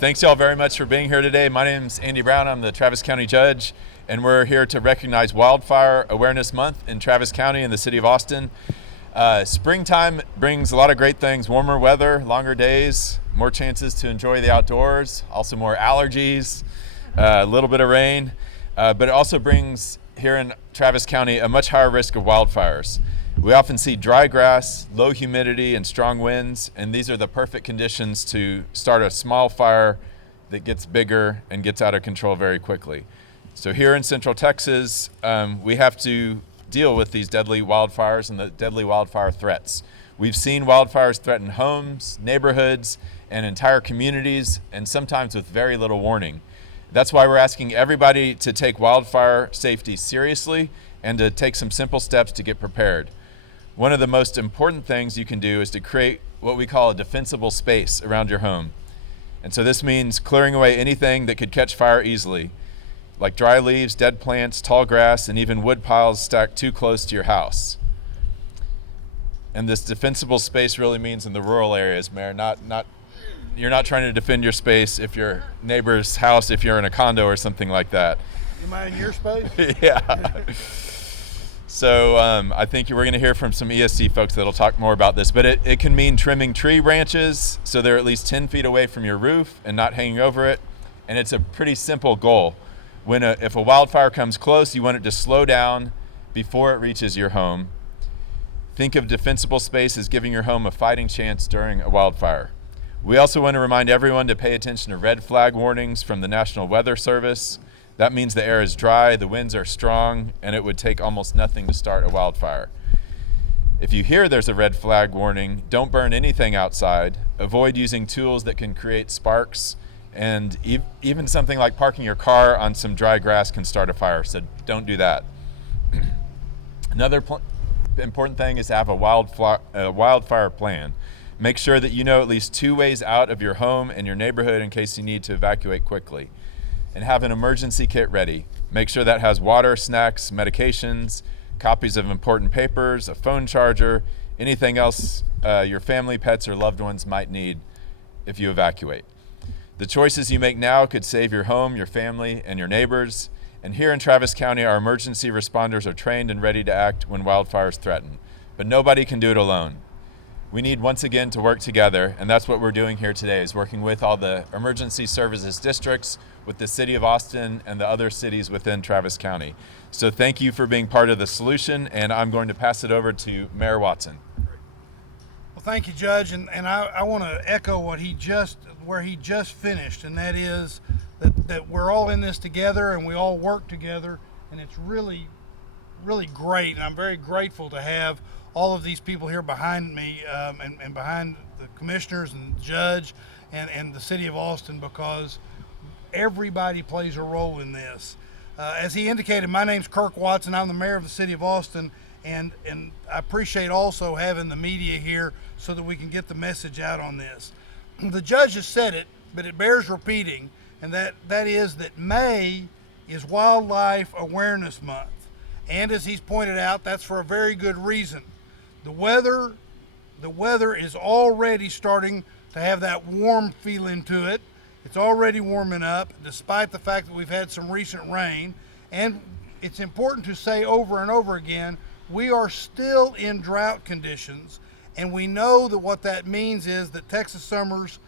Thanks y'all very much for being here today. My name's Andy Brown. I'm the Travis County Judge, and we're here to recognize Wildfire Awareness Month in Travis County in the city of Austin. Springtime brings a lot of great things: warmer weather, longer days, more chances to enjoy the outdoors, also more allergies, a little bit of rain, but it also brings here in Travis County a much higher risk of wildfires. We often see dry grass, low humidity, and strong winds, and these are the perfect conditions to start a small fire that gets bigger and gets out of control very quickly. So here in Central Texas, we have to deal with these deadly wildfires and the deadly wildfire threats. We've seen wildfires threaten homes, neighborhoods, and entire communities, and sometimes with very little warning. That's why we're asking everybody to take wildfire safety seriously and to take some simple steps to get prepared. One of the most important things you can do is to create what we call a defensible space around your home. And so this means clearing away anything that could catch fire easily, like dry leaves, dead plants, tall grass, and even wood piles stacked too close to your house. And this defensible space really means in the rural areas, Mayor, you're not trying to defend your space if your neighbor's house, if you're in a condo or something like that. Am I in your space? Yeah. So I think we're going to hear from some ESC folks that'll talk more about this, but it can mean trimming tree branches so they're at least 10 feet away from your roof and not hanging over it. And it's a pretty simple goal. If a wildfire comes close, you want it to slow down before it reaches your home. Think of defensible space as giving your home a fighting chance during a wildfire. We also want to remind everyone to pay attention to red flag warnings from the National Weather Service. That means the air is dry, the winds are strong, and it would take almost nothing to start a wildfire. If you hear there's a red flag warning, don't burn anything outside. Avoid using tools that can create sparks, and even something like parking your car on some dry grass can start a fire, so don't do that. Another important thing is to have a wildfire plan. Make sure that you know at least 2 ways out of your home and your neighborhood in case you need to evacuate quickly. And have an emergency kit ready. Make sure that has water, snacks, medications, copies of important papers, a phone charger, anything else your family, pets, or loved ones might need if you evacuate. The choices you make now could save your home, your family, and your neighbors. And here in Travis County, our emergency responders are trained and ready to act when wildfires threaten. But nobody can do it alone. We need once again to work together, and that's what we're doing here today, is working with all the emergency services districts, with the city of Austin and the other cities within Travis County. So thank you for being part of the solution, and I'm going to pass it over to Mayor Watson. Well, thank you, Judge, and I want to echo where he just finished, and that is that we're all in this together and we all work together, and it's really, really great, and I'm very grateful to have all of these people here behind me and behind the commissioners and the judge and the city of Austin, because everybody plays a role in this. As he indicated, my name's Kirk Watson. I'm the mayor of the city of Austin, and I appreciate also having the media here so that we can get the message out on this. The judge has said it, but it bears repeating, and that is that May is Wildlife Awareness Month. And as he's pointed out, that's for a very good reason. The weather is already starting to have that warm feeling to it. It's already warming up, despite the fact that we've had some recent rain. And it's important to say over and over again, we are still in drought conditions. And we know that what that means is that Texas summers,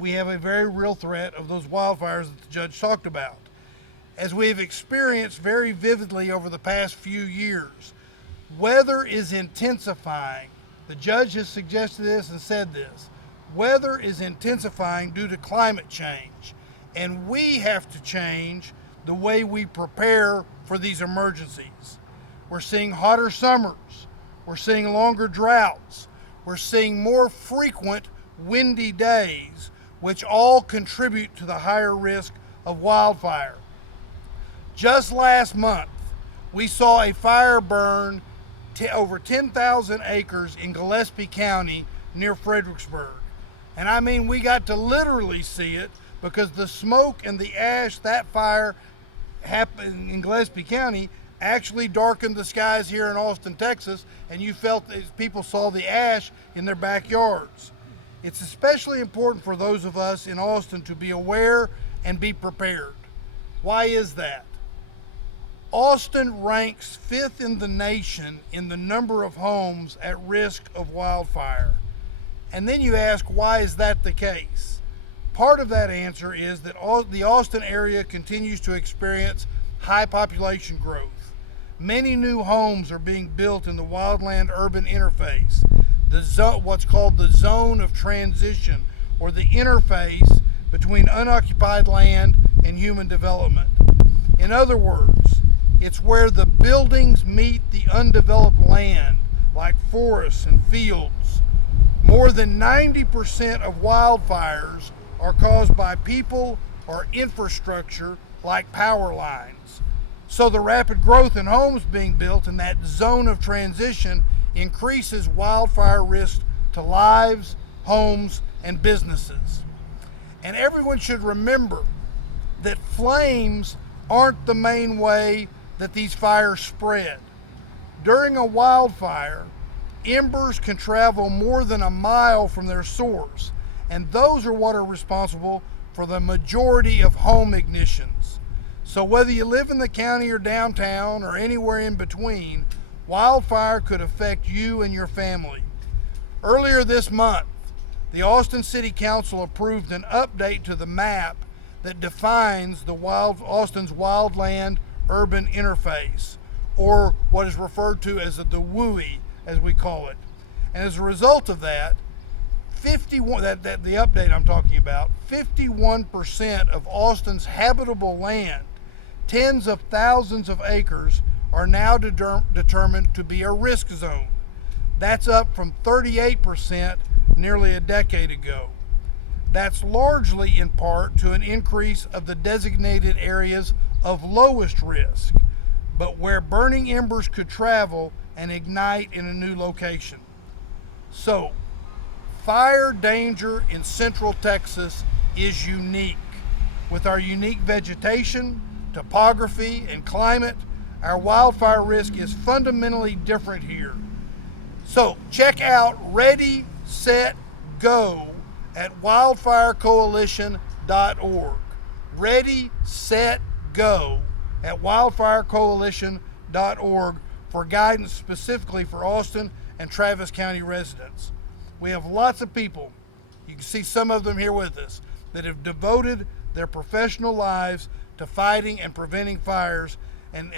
we have a very real threat of those wildfires that the judge talked about. As we've experienced very vividly over the past few years, weather is intensifying. The judge has suggested this and said this. Weather is intensifying due to climate change, and we have to change the way we prepare for these emergencies. We're seeing hotter summers. We're seeing longer droughts. We're seeing more frequent windy days, which all contribute to the higher risk of wildfire. Just last month, we saw a fire burn over 10,000 acres in Gillespie County near Fredericksburg. And I mean, we got to literally see it, because the smoke and the ash that fire happened in Gillespie County actually darkened the skies here in Austin, Texas, and you felt as people saw the ash in their backyards. It's especially important for those of us in Austin to be aware and be prepared. Why is that? Austin ranks 5th in the nation in the number of homes at risk of wildfire. And then you ask, why is that the case? Part of that answer is that the Austin area continues to experience high population growth. Many new homes are being built in the wildland-urban interface, what's called the zone of transition, or the interface between unoccupied land and human development. In other words, it's where the buildings meet the undeveloped land, like forests and fields. More than 90% of wildfires are caused by people or infrastructure like power lines. So the rapid growth in homes being built in that zone of transition increases wildfire risk to lives, homes, and businesses. And everyone should remember that flames aren't the main way that these fires spread. During a wildfire, embers can travel more than a mile from their source, and those are what are responsible for the majority of home ignitions. So whether you live in the county or downtown or anywhere in between, wildfire could affect you and your family. Earlier this month, the Austin City Council approved an update to the map that defines Austin's wildland urban interface, or what is referred to as the WUI, as we call it. And as a result of that, the update I'm talking about, 51% of Austin's habitable land, tens of thousands of acres, are now determined to be a risk zone. That's up from 38% nearly a decade ago. That's largely in part to an increase of the designated areas of lowest risk, but where burning embers could travel and ignite in a new location. So, fire danger in Central Texas is unique. With our unique vegetation, topography, and climate, our wildfire risk is fundamentally different here. So check out Ready, Set, Go at wildfirecoalition.org. Ready, Set, Go at wildfirecoalition.org for guidance specifically for Austin and Travis County residents. We have lots of people, you can see some of them here with us, that have devoted their professional lives to fighting and preventing fires, and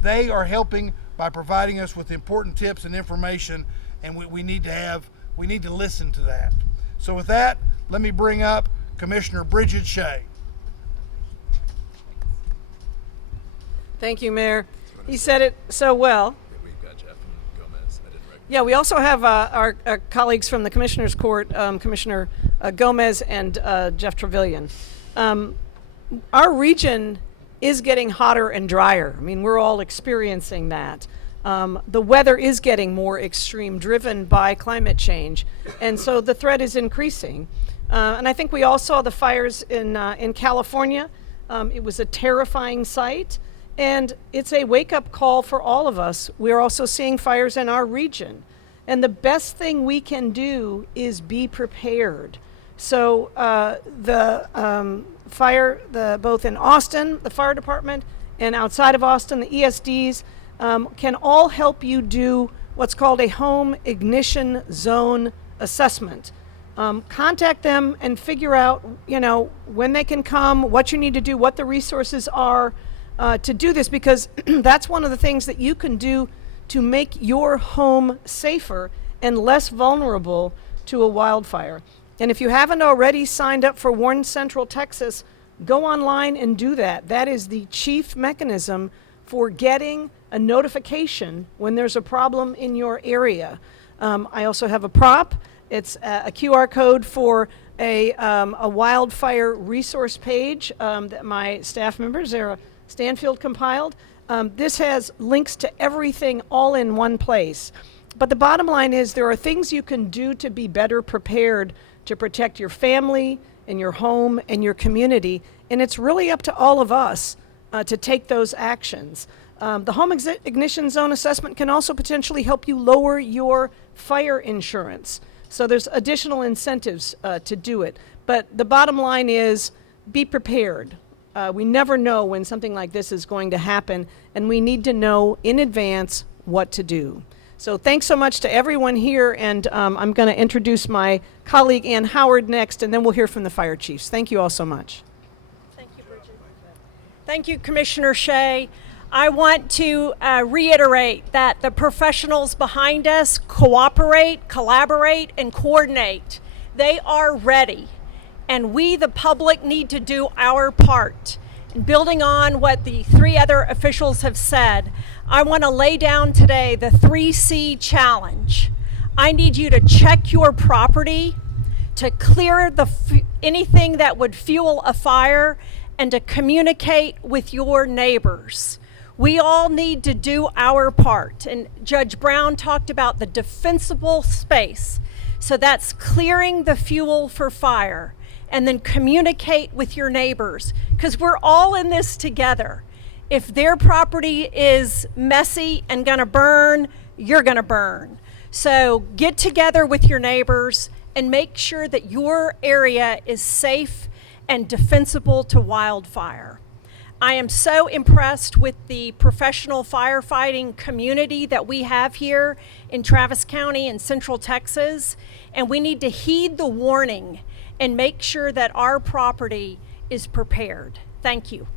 they are helping by providing us with important tips and information, and we need to listen to that. So with that, let me bring up Commissioner Bridget Shea. Thank you, Mayor. He said it so well. We've got Jeff and Gomez. I didn't recognize. Yeah, we also have our colleagues from the Commissioner's Court, Commissioner Gomez and Jeff Trevelyan. Our region is getting hotter and drier. I mean, we're all experiencing that. The weather is getting more extreme, driven by climate change, and so the threat is increasing. And I think we all saw the fires in California. It was a terrifying sight, and it's a wake-up call for all of us. We're also seeing fires in our region, and the best thing we can do is be prepared. So both in Austin, the fire department, and outside of Austin, the ESDs can all help you do what's called a home ignition zone assessment. Contact them and figure out, when they can come, what you need to do, what the resources are to do this, because that's one of the things that you can do to make your home safer and less vulnerable to a wildfire. And if you haven't already signed up for Warn Central Texas, go online and do that. That is the chief mechanism for getting a notification when there's a problem in your area. I also have a prop. It's a QR code for a wildfire resource page that my staff members, Sarah Stanfield, compiled. This has links to everything all in one place. But the bottom line is there are things you can do to be better prepared to protect your family and your home and your community. And it's really up to all of us to take those actions. The home ignition zone assessment can also potentially help you lower your fire insurance. So there's additional incentives to do it. But the bottom line is be prepared. We never know when something like this is going to happen, and we need to know in advance what to do. So thanks so much to everyone here, and I'm going to introduce my colleague Ann Howard next, and then we'll hear from the fire chiefs. Thank you all so much. Thank you, Bridget. Thank you, Commissioner Shea. I want to reiterate that the professionals behind us cooperate, collaborate, and coordinate. They are ready, and we, the public, need to do our part. And building on what the three other officials have said, I want to lay down today the 3C challenge. I need you to check your property, to clear anything that would fuel a fire, and to communicate with your neighbors. We all need to do our part. And Judge Brown talked about the defensible space. So that's clearing the fuel for fire, and then communicate with your neighbors, because we're all in this together. If their property is messy and gonna burn, you're gonna burn. So get together with your neighbors and make sure that your area is safe and defensible to wildfire. I am so impressed with the professional firefighting community that we have here in Travis County and Central Texas, and we need to heed the warning and make sure that our property is prepared. Thank you.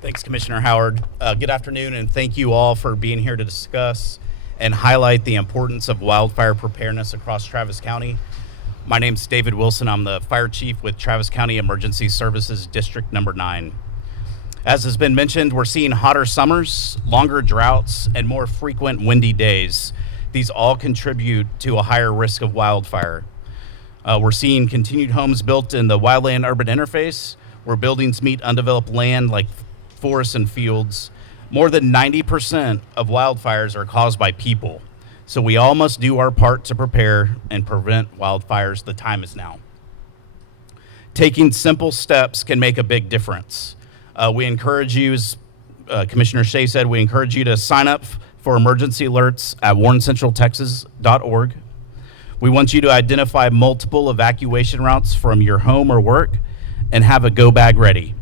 Thanks, Commissioner Howard. Good afternoon, and thank you all for being here to discuss and highlight the importance of wildfire preparedness across Travis County. My name's David Wilson. I'm the fire chief with Travis County Emergency Services District Number 9. As has been mentioned, we're seeing hotter summers, longer droughts, and more frequent windy days. These all contribute to a higher risk of wildfire. We're seeing continued homes built in the wildland-urban interface, where buildings meet undeveloped land like forests and fields. More than 90% of wildfires are caused by people. So we all must do our part to prepare and prevent wildfires. The time is now. Taking simple steps can make a big difference. We encourage you, as Commissioner Shea said, we encourage you to sign up for emergency alerts at warncentraltexas.org. We want you to identify multiple evacuation routes from your home or work and have a go bag ready.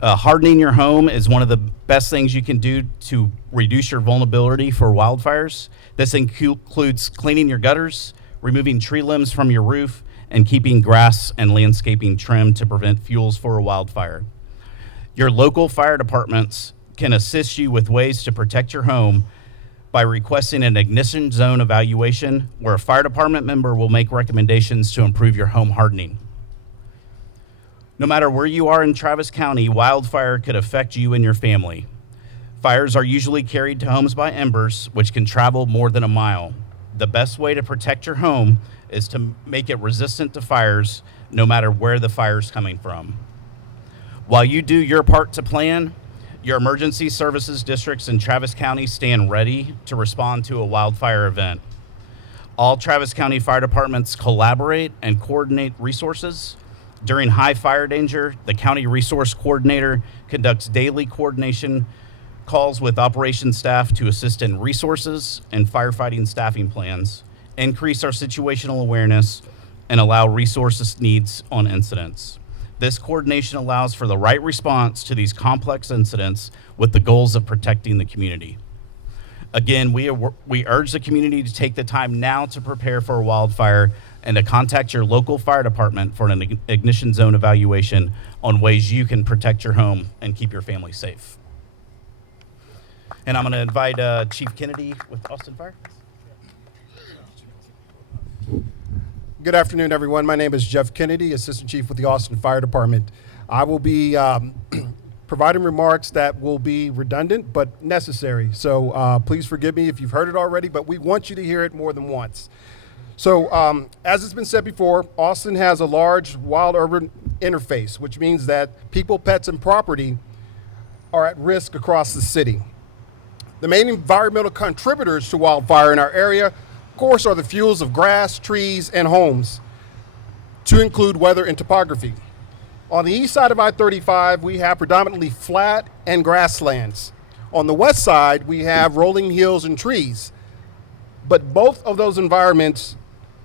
Hardening your home is one of the best things you can do to reduce your vulnerability for wildfires. This includes cleaning your gutters, removing tree limbs from your roof, and keeping grass and landscaping trimmed to prevent fuels for a wildfire. Your local fire departments can assist you with ways to protect your home by requesting an ignition zone evaluation, where a fire department member will make recommendations to improve your home hardening. No matter where you are in Travis County, wildfire could affect you and your family. Fires are usually carried to homes by embers, which can travel more than a mile. The best way to protect your home is to make it resistant to fires, no matter where the fire is coming from. While you do your part to plan, your emergency services districts in Travis County stand ready to respond to a wildfire event. All Travis County fire departments collaborate and coordinate resources. During high fire danger, the county resource coordinator conducts daily coordination calls with operations staff to assist in resources and firefighting staffing plans, increase our situational awareness, and allow resources needs on incidents. This coordination allows for the right response to these complex incidents with the goals of protecting the community. Again, we urge the community to take the time now to prepare for a wildfire and to contact your local fire department for an ignition zone evaluation on ways you can protect your home and keep your family safe. And I'm going to invite Chief Kennedy with Austin Fire. Good afternoon, everyone. My name is Jeff Kennedy, Assistant Chief with the Austin Fire Department. I will be providing remarks that will be redundant but necessary. So please forgive me if you've heard it already, but we want you to hear it more than once. So as it's been said before, Austin has a large wild urban interface, which means that people, pets, and property are at risk across the city. The main environmental contributors to wildfire in our area, of course, are the fuels of grass, trees, and homes, to include weather and topography. On the east side of I-35, we have predominantly flat and grasslands, On the west side, we have rolling hills and trees. But both of those environments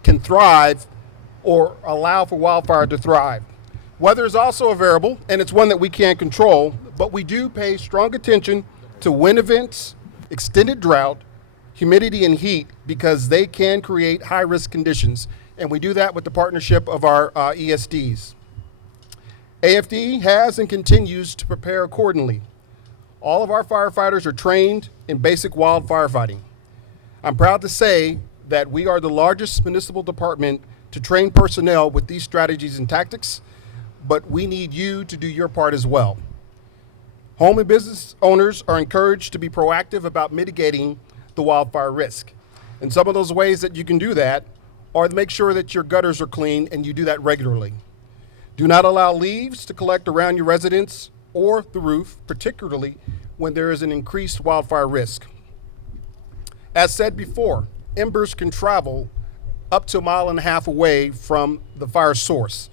can thrive or allow for wildfire to thrive. Weather is also a variable, and it's one that we can't control, but we do pay strong attention to wind events, extended drought, humidity, and heat because they can create high-risk conditions, and we do that with the partnership of our ESDs. AFD has and continues to prepare accordingly. All of our firefighters are trained in basic wildfire fighting. I'm proud to say that we are the largest municipal department to train personnel with these strategies and tactics, but we need you to do your part as well. Home and business owners are encouraged to be proactive about mitigating the wildfire risk. And some of those ways that you can do that are to make sure that your gutters are clean, and you do that regularly. Do not allow leaves to collect around your residence or the roof, particularly when there is an increased wildfire risk. As said before, embers can travel up to 1.5 miles away from the fire source.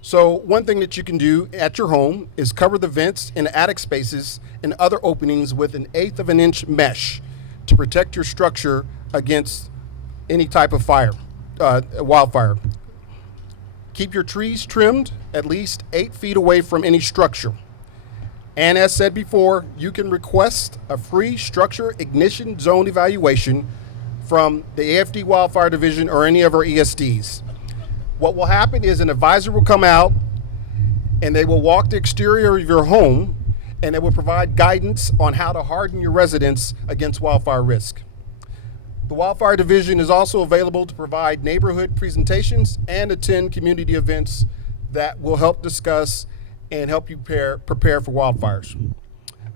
So one thing that you can do at your home is cover the vents in attic spaces and other openings with 1/8 of an inch mesh to protect your structure against any type of wildfire. Keep your trees trimmed at least 8 feet away from any structure. And as said before, you can request a free structure ignition zone evaluation from the AFD Wildfire Division or any of our ESDs. What will happen is an advisor will come out and they will walk the exterior of your home, and they will provide guidance on how to harden your residence against wildfire risk. The Wildfire Division is also available to provide neighborhood presentations and attend community events that will help discuss and help you prepare for wildfires.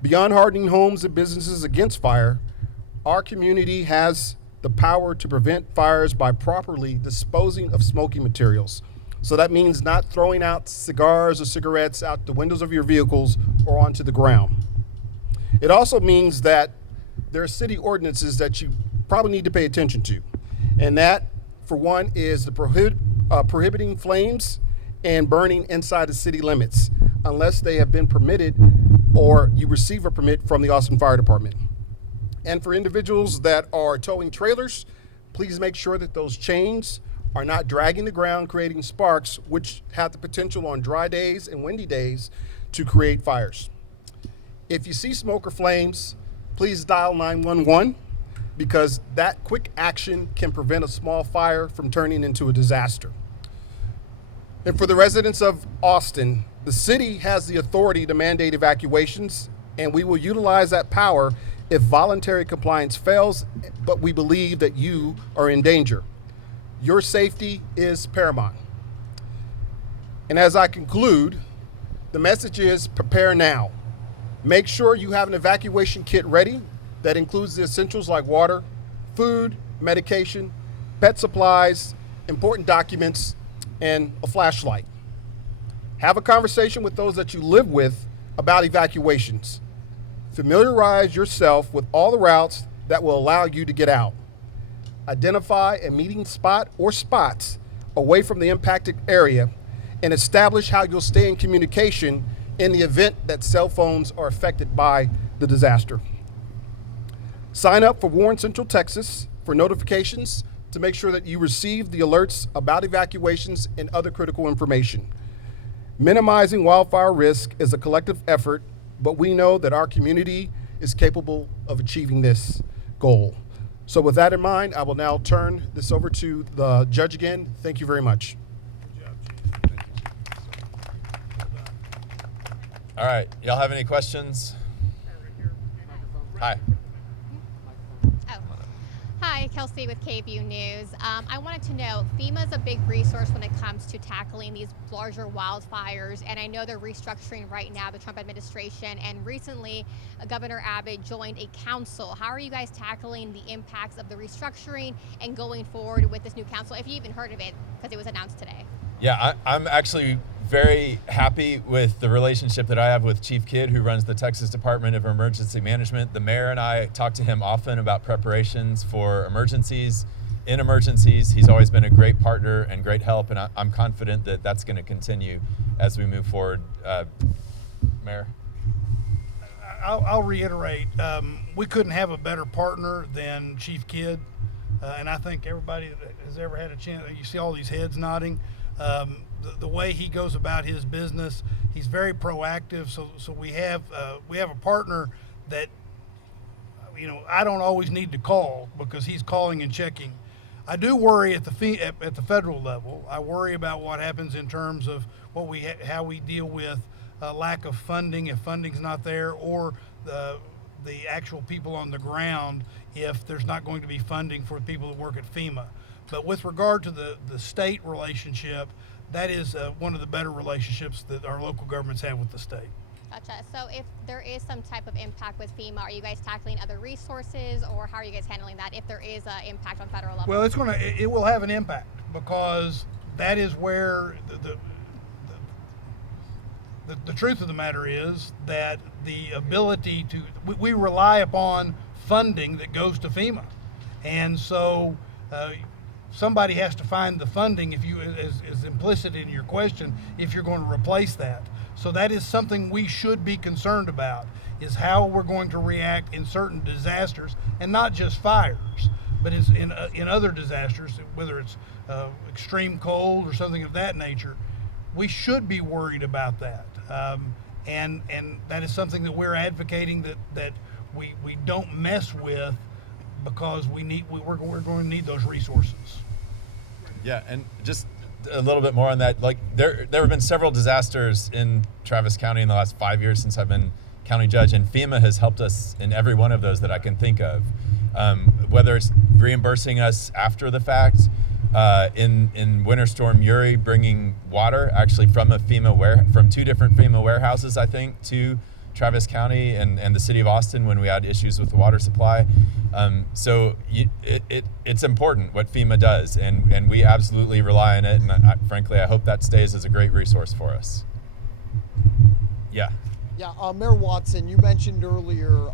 Beyond hardening homes and businesses against fire, our community has the power to prevent fires by properly disposing of smoky materials. So that means not throwing out cigars or cigarettes out the windows of your vehicles or onto the ground. It also means that there are city ordinances that you probably need to pay attention to. And that, for one, is the prohibiting flames and burning inside the city limits unless they have been permitted or you receive a permit from the Austin Fire Department. And for individuals that are towing trailers, please make sure that those chains are not dragging the ground, creating sparks, which have the potential on dry days and windy days to create fires. If you see smoke or flames, please dial 911 because that quick action can prevent a small fire from turning into a disaster. And for the residents of Austin, the city has the authority to mandate evacuations, and we will utilize that power if voluntary compliance fails, but we believe that you are in danger. Your safety is paramount. And as I conclude, the message is prepare now. Make sure you have an evacuation kit ready that includes the essentials like water, food, medication, pet supplies, important documents, and a flashlight. Have a conversation with those that you live with about evacuations. Familiarize yourself with all the routes that will allow you to get out. Identify a meeting spot or spots away from the impacted area and establish how you'll stay in communication in the event that cell phones are affected by the disaster. Sign up for Warren Central Texas for notifications to make sure that you receive the alerts about evacuations and other critical information. Minimizing wildfire risk is a collective effort, but we know that our community is capable of achieving this goal. So with that in mind, I will now turn this over to the judge again. Thank you very much. All right, y'all have any questions? Hi. Hi, Kelsey with KVUE News. I wanted to know, FEMA is a big resource when it comes to tackling these larger wildfires, and I know they're restructuring right now, the Trump administration, and recently Governor Abbott joined a council. How are you guys tackling the impacts of the restructuring and going forward with this new council, if you even heard of it, because it was announced today? Yeah, I'm actually very happy with the relationship that I have with Chief Kidd, who runs the Texas Department of Emergency Management. The mayor and I talk to him often about preparations for emergencies. In emergencies, he's always been a great partner and great help, and I'm confident that that's going to continue as we move forward. Mayor? I'll reiterate, we couldn't have a better partner than Chief Kidd. And I think everybody that has ever had a chance, you see all these heads nodding. The way he goes about his business, he's very proactive. So we have a partner that, I don't always need to call because he's calling and checking. I do worry at the federal level. I worry about what happens in terms of how we deal with lack of funding, if funding's not there, or the actual people on the ground if there's not going to be funding for people that work at FEMA. But with regard to the state relationship, that is one of the better relationships that our local governments have with the state. Gotcha. So if there is some type of impact with FEMA, are you guys tackling other resources, or how are you guys handling that if there is an impact on federal level? Well, it will have an impact because that is where the truth of the matter is that the ability to, we rely upon funding that goes to FEMA. And so somebody has to find the funding, as implicit in your question, if you're going to replace that. So that is something we should be concerned about, is how we're going to react in certain disasters, and not just fires, but in other disasters, whether it's extreme cold or something of that nature. We should be worried about that. And that is something that we're advocating that we don't mess with, because we're going to need those resources. Yeah, and just a little bit more on that. Like there have been several disasters in Travis County in the last 5 years since I've been county judge, and FEMA has helped us in every one of those that I can think of. Whether it's reimbursing us after the fact, in Winter Storm Uri, bringing water actually from from two different FEMA warehouses, I think, to Travis County and the city of Austin when we had issues with the water supply. So it's important what FEMA does, and we absolutely rely on it. And frankly, I hope that stays as a great resource for us. Yeah. Yeah, Mayor Watson, you mentioned earlier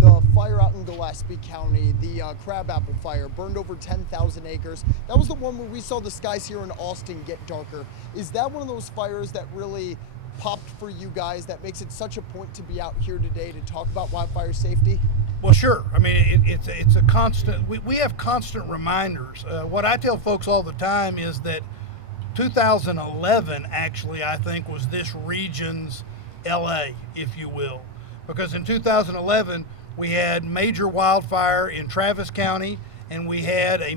the fire out in Gillespie County, the crabapple fire, burned over 10,000 acres. That was the one where we saw the skies here in Austin get darker. Is that one of those fires that really popped for you guys, that makes it such a point to be out here today to talk about wildfire safety? Well, sure. I mean, it's a constant. We have constant reminders. What I tell folks all the time is that 2011 actually, I think, was this region's LA, if you will, because in 2011 we had major wildfire in Travis County, and we had a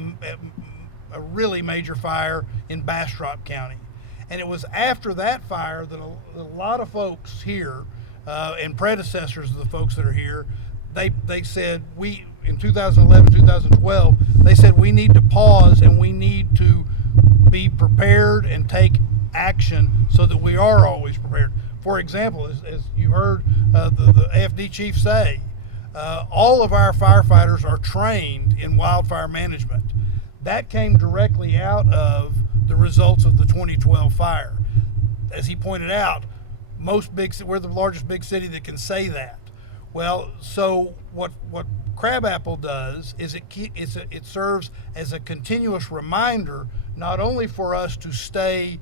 really major fire in Bastrop County. And it was after that fire that a lot of folks here and predecessors of the folks that are here, they said, in 2011, 2012, they said we need to pause and we need to be prepared and take action so that we are always prepared. For example, as you heard the AFD chief say, all of our firefighters are trained in wildfire management. That came directly out of the results of the 2012 fire. As he pointed out, we're the largest big city that can say that. Well, so what Crabapple does is it serves as a continuous reminder, not only for us to stay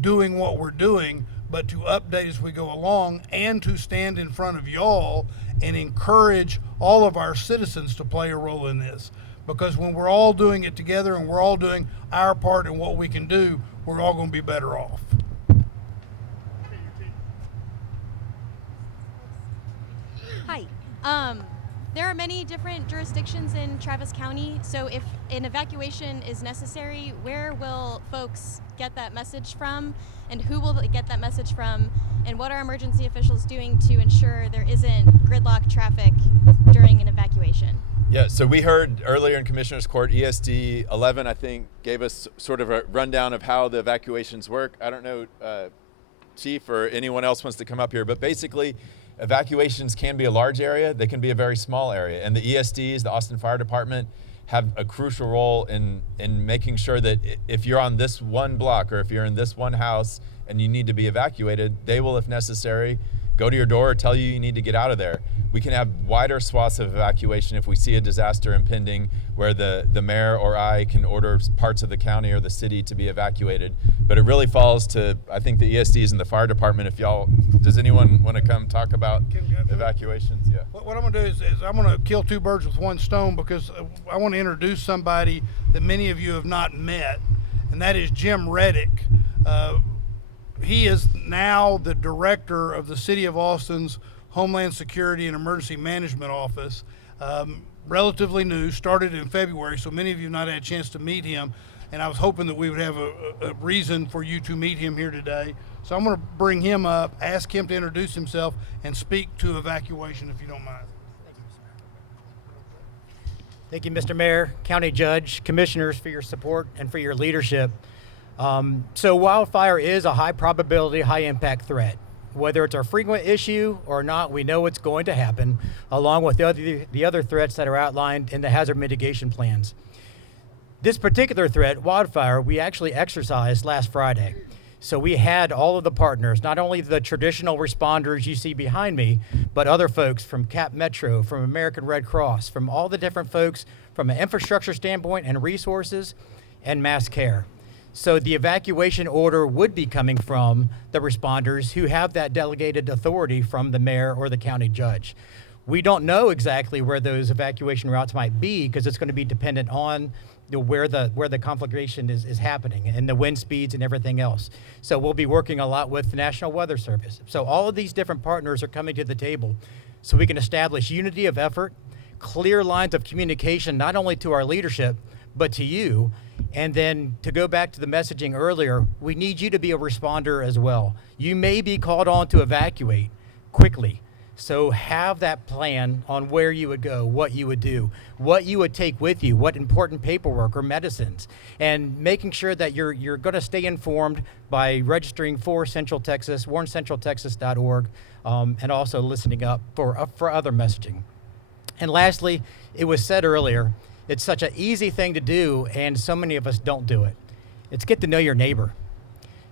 doing what we're doing, but to update as we go along, and to stand in front of y'all and encourage all of our citizens to play a role in this. Because when we're all doing it together and we're all doing our part in what we can do, we're all going to be better off. Hi. There are many different jurisdictions in Travis County, so if an evacuation is necessary, where will folks get that message from, and who will they get that message from, and what are emergency officials doing to ensure there isn't gridlock traffic during an evacuation? Yeah, so we heard earlier in Commissioner's Court, ESD 11, I think, gave us sort of a rundown of how the evacuations work. I don't know, Chief or anyone else wants to come up here, but basically, evacuations can be a large area, they can be a very small area. And the ESDs, the Austin Fire Department, have a crucial role in making sure that if you're on this one block or if you're in this one house and you need to be evacuated, they will, if necessary, go to your door or tell you you need to get out of there. We can have wider swaths of evacuation if we see a disaster impending, where the mayor or I can order parts of the county or the city to be evacuated. But it really falls to, I think, the ESDs and the fire department. If y'all, does anyone want to come talk about evacuations? Yeah. What I'm going to do is I'm going to kill two birds with one stone, because I want to introduce somebody that many of you have not met, and that is Jim Reddick. He is now the director of the City of Austin's Homeland Security and Emergency Management Office. Relatively new, started in February, so many of you have not had a chance to meet him, and I was hoping that we would have a reason for you to meet him here today. So I'm going to bring him up, ask him to introduce himself, and speak to evacuation, if you don't mind. Thank you, Mr. Mayor, County Judge, Commissioners, for your support and for your leadership. So wildfire is a high probability, high impact threat. Whether it's a frequent issue or not, we know it's going to happen, along with the other threats that are outlined in the hazard mitigation plans. This particular threat, wildfire, we actually exercised last Friday. So we had all of the partners, not only the traditional responders you see behind me, but other folks from Cap Metro, from American Red Cross, from all the different folks from an infrastructure standpoint and resources and mass care. So the evacuation order would be coming from the responders who have that delegated authority from the mayor or the county judge. We don't know exactly where those evacuation routes might be, because it's going to be dependent on where the conflagration is happening and the wind speeds and everything else. So we'll be working a lot with the National Weather Service. So all of these different partners are coming to the table so we can establish unity of effort, clear lines of communication, not only to our leadership, but to you. And then to go back to the messaging earlier, we need you to be a responder as well. You may be called on to evacuate quickly. So have that plan on where you would go, what you would do, what you would take with you, what important paperwork or medicines, and making sure that you're going to stay informed by registering for Central Texas, warncentraltexas.org, and also listening up for other messaging. And lastly, it was said earlier, it's such an easy thing to do, and so many of us don't do it. It's get to know your neighbor.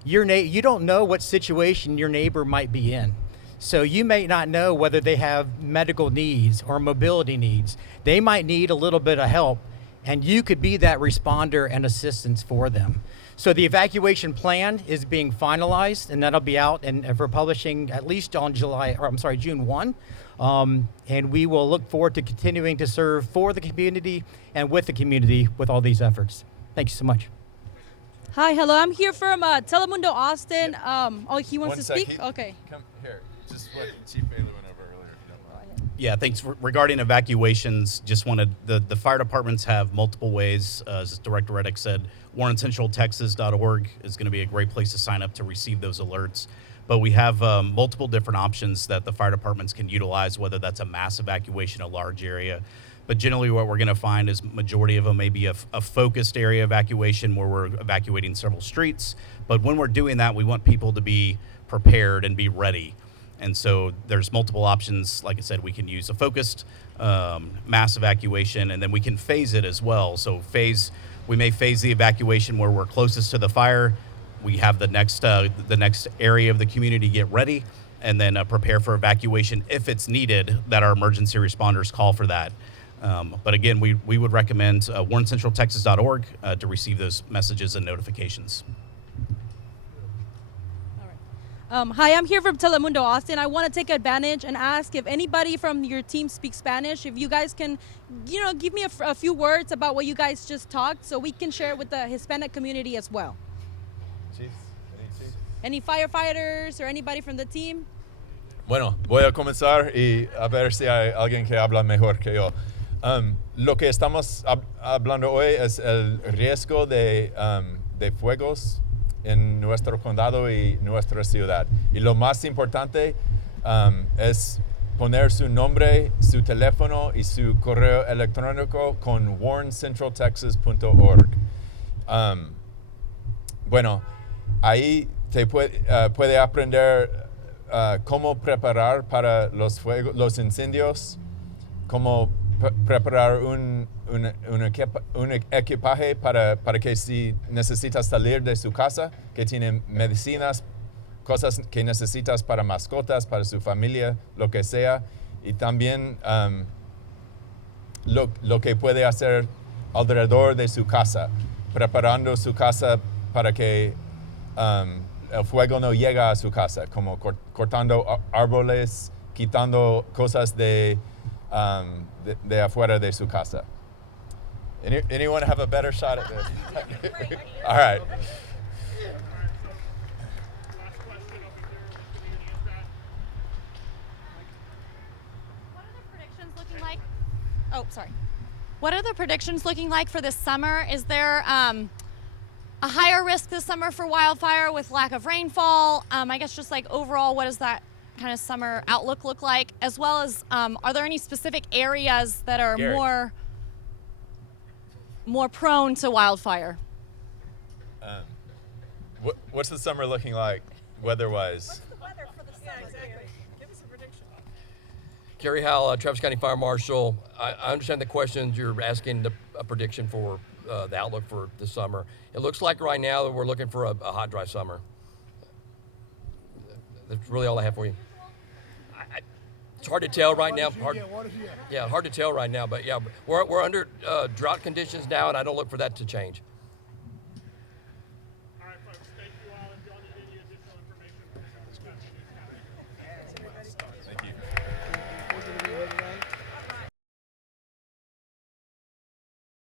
You don't know what situation your neighbor might be in. So you may not know whether they have medical needs or mobility needs. They might need a little bit of help, and you could be that responder and assistance for them. So the evacuation plan is being finalized, and that'll be out and for publishing at least on June 1. And we will look forward to continuing to serve for the community and with the community with all these efforts. Thank you so much. Hi, hello. I'm here from Telemundo Austin. He wants to speak? Okay. Come here. Just what Chief Bailey went over earlier, if you don't mind. Yeah, thanks. Regarding evacuations, just wanted, the fire departments have multiple ways. As Director Reddick said, warncentraltexas.org is going to be a great place to sign up to receive those alerts. But we have multiple different options that the fire departments can utilize, whether that's a mass evacuation, a large area. But generally what we're going to find is majority of them may be a focused area evacuation where we're evacuating several streets. But when we're doing that, we want people to be prepared and be ready. And so there's multiple options. Like I said, we can use a focused mass evacuation, and then we can phase it as well. So we may phase the evacuation where we're closest to the fire. We have the next area of the community get ready, and then prepare for evacuation if it's needed, that our emergency responders call for that. But again, we would recommend warncentraltexas.org to receive those messages and notifications. Hi, I'm here from Telemundo Austin. I want to take advantage and ask if anybody from your team speaks Spanish, if you guys can, give me a few words about what you guys just talked so we can share it with the Hispanic community as well. Chief? Any firefighters or anybody from the team? Bueno, voy a comenzar y a ver si hay alguien que habla mejor que yo. Lo que estamos hablando hoy es el riesgo de fuegos en nuestro condado y nuestra ciudad. Y lo más importante es poner su nombre, su teléfono y su correo electrónico con warncentraltexas.org. Bueno, ahí te puede aprender cómo preparar para los incendios, cómo preparar un equipaje para que si necesitas salir de su casa, que tiene medicinas, cosas que necesitas para mascotas, para su familia, lo que sea. Y también lo que puede hacer alrededor de su casa, preparando su casa para que el fuego no llega a su casa, como cortando árboles, quitando cosas de afuera de su casa. Anyone have a better shot at this? All right. What are the predictions looking like? Oh, sorry. What are the predictions looking like for this summer? Is there a higher risk this summer for wildfire with lack of rainfall? I guess just like overall, what does that kind of summer outlook look like? As well as, are there any specific areas that are Gary. more prone to wildfire? What's the summer looking like weather-wise? Gary Howell, Travis County Fire Marshal. I understand the questions you're asking, a prediction for the outlook for the summer. It looks like right now that we're looking for a hot, dry summer. That's really all I have for you. It's hard to tell right now. Hard to tell right now. But yeah, we're under drought conditions now, and I don't look for that to change.